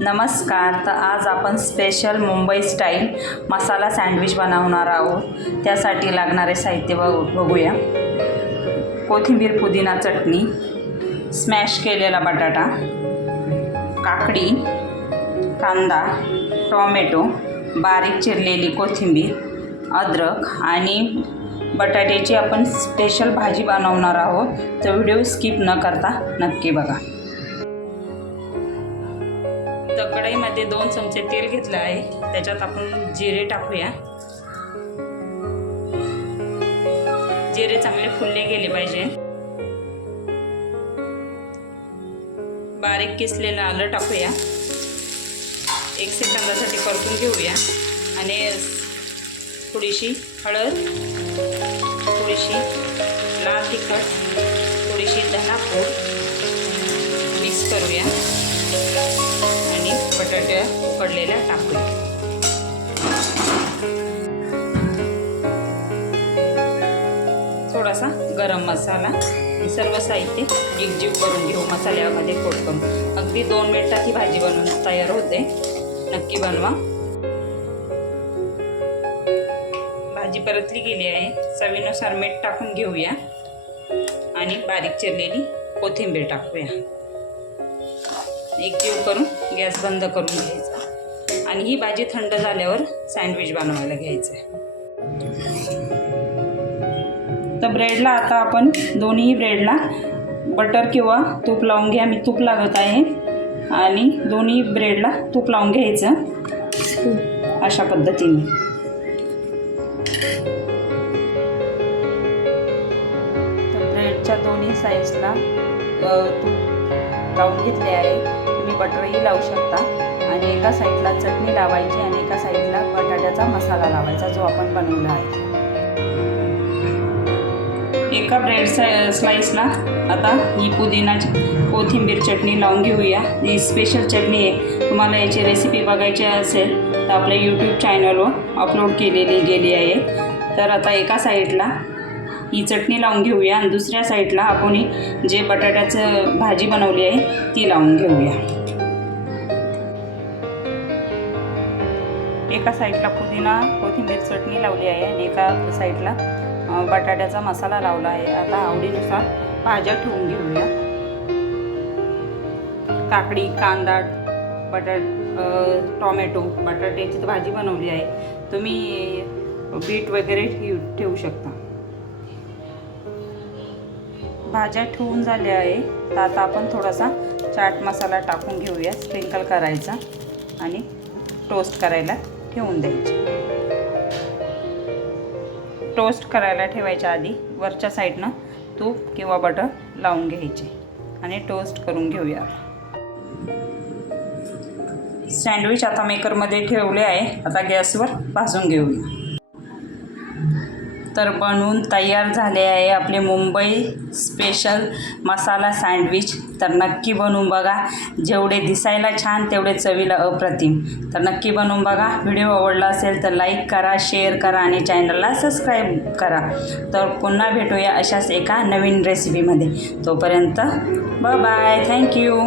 नमस्कार तर आज आपण special Mumbai style masala sandwich बनवणार आहोत. त्यासाठी लागणारे साहित्य बघ बघूया. कोथिंबीर पुदिना चटणी स्मॅश केलेला बटाटा काकडी कांदा टॉमॅटो बारीक चिरलेली कोथिंबीर अद्रक आणि बटाट्याची आपण स्पेशल भाजी बनवणार आहोत. तर व्हिडिओ स्किप न करता नक्की बघा. तर कढईमध्ये दोन चमचे तेल घेतलं आहे. त्याच्यात आपण जिरे टाकूया. जिरे चांगले फुलले गेले पाहिजे. बारीक किसलेलं आलं टाकूया. एक सेकंदासाठी परतून घेऊया. आणि थोडीशी हळद थोडीशी लाल तिखट थोडीशी धनापूड मिक्स करूया. बटाट्या उकडलेल्या टाकूया थोडासा गरम मसाला. हे सर्व साहित्य एकजीव करून घेऊ मसाल्यामध्ये कोट करून. अगदी दोन मिनिटात ही भाजी बनवून तयार होते. नक्की बनवा. भाजी परतली गेली आहे. चवीनुसार मीठ टाकून घेऊया. आणि बारीक चिरलेली कोथिंबीर टाकूया. एकजीव करून गॅस बंद करून घ्यायचा. आणि ही भाजी थंड झाल्यावर सँडविच बनवायला घ्यायचं आहे तर ब्रेडला आता आपण दोन्ही ब्रेडला बटर किंवा तूप लावून घ्या. मी तूप लागत आहे. आणि दोन्ही ब्रेडला तूप लावून घ्यायचं अशा पद्धतीने. ब्रेडच्या दोन्ही साईजला तूप लावून घेतले आहे. तुम्ही बटरही लावू शकता. आणि एका साईडला चटणी लावायची आणि एका साईडला बटाट्याचा मसाला लावायचा जो आपण बनवला आहे. एका ब्रेड स्लाईसला आता ही पुदिनाची कोथिंबीर चटणी लावून घेऊया. ही स्पेशल चटणी आहे. तुम्हाला याची रेसिपी बघायची असेल तर आपल्या यूट्यूब चॅनलवर अपलोड केलेली गेली आहे. तर आता एका साईडला ही चटणी लावून घेऊया आणि दुसऱ्या साईडला आपण जे बटाट्याचं भाजी बनवली आहे ती लावून घेऊया. एका साईडला पुदिना कोथिंबीर चटणी लावली आहे आणि एका साईडला बटाट्याचा मसाला लावला आहे. आता आवडीनुसार भाज्या ठेवून घेऊया. काकडी कांदा बटाट टॉमॅटो बटाट्याची तर भाजी बनवली आहे. तुम्ही बीट वगैरे ठेव ठेवू शकता. भाज्या ठेवून झाल्या आहे. तर आता आपण थोडासा चाट मसाला टाकून घेऊया. स्प्रिंकल करायचा आणि टोस्ट करायला. ठेवून द्यायचे. टोस्ट करायला ठेवायच्या आधी वरच्या साईडनं तूप किंवा बटर लावून घ्यायचे आणि टोस्ट करून घेऊया. सँडविच आता मेकरमध्ये ठेवले आहे. आता गॅसवर भाजून घेऊया. तर बनवून तयार झाले आहे आपले मुंबई स्पेशल मसाला सँडविच तर नक्की बनवून बघा. जेवढे दिसायला छान तेवढे चवीला अप्रतिम. तर नक्की बनवून बघा. व्हिडिओ आवडला असेल तर लाईक करा शेअर करा आणि चॅनलला सबस्क्राईब करा. तर पुन्हा भेटूया अशाच एका नवीन रेसिपीमध्ये तोपर्यंत ब बाय थँक्यू